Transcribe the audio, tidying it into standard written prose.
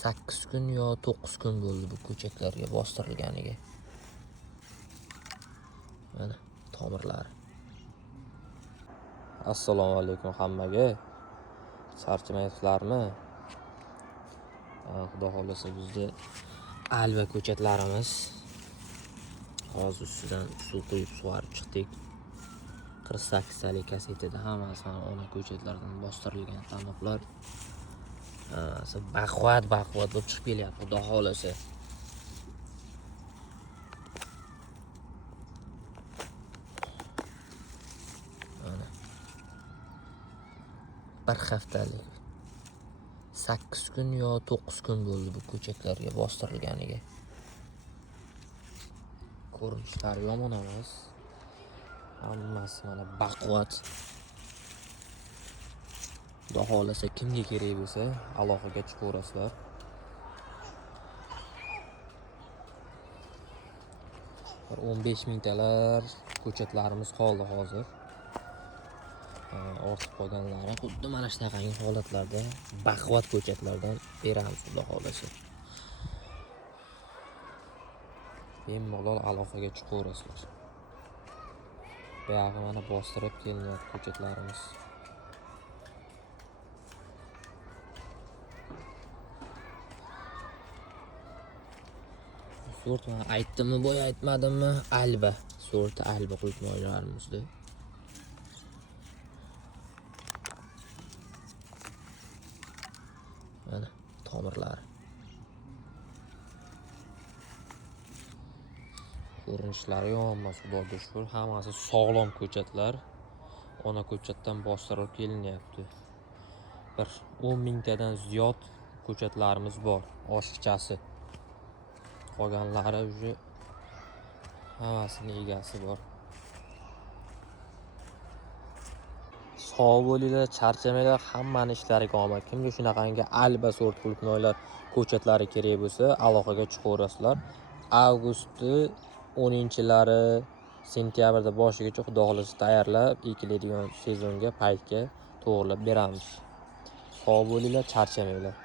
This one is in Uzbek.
8 kun yo 9 kun bo'ldi bu ko'chatlarga bostirilganiga. Mana tomirlari. Assalomu alaykum hammaga. Charchamayapsizlarmi? Xudo xolasa bizda alva ko'chatlarimiz. Hozir ustidan suv quyib sug'orib chiqdik. 48 talik kasetida hammasi ona ko'chatlardan bostirilgan tarmoqlar. Baquvvat bo'lib chiqib kelyapti, xudo xolasa. Mana bir haftalik 8 kun yo 9 kun bo'ldi bu ko'chatlarga bostirilganiga. Ko'rinishlari yomon emas. Hammasi mana baquvvat. Xudo xolasa kimga kerak bo'lsa, aloqaga chiqaverasizlar. Bir 15 mingtalar ko'chatlarimiz qoldi hozir. Ortib qolganlari xuddi mana shunaqangi holatlarda baquvvat ko'chatlardan beramiz, xudo xolasa. Bemalol aloqaga chiqaverasizlar. Buyog'i mana bostirib kelinyapti ko'chatlarimiz. Sort mana aytdimmi, boya aytmadimmi? Alba, sorti alba quymoylarimizda. Mana tomirlari. Ko'rinishlari yomon, xudoga shukr, hammasi sog'lom ko'chatlar. Ona ko'chatdan bostirib kelinyapti. Bir 10 mingtadan ziyod ko'chatlarimiz bor, oshiqchasi. Qolganlari уже hammasining egasi bor. Sog' bo'linglar, charchamanglar, hammaning ishlariga omad. Kimga shunaqangi alba sort qulupnoylar ko'chatlari kerak bo'lsa, aloqaga chiqaverasizlar. Avgustni 10-lari, sentyabrda boshigacha xudo xolasa tayyorlab, ekiladigan sezonga, paytga to'g'rilab beramiz. Sog' bo'linglar, charchamanglar.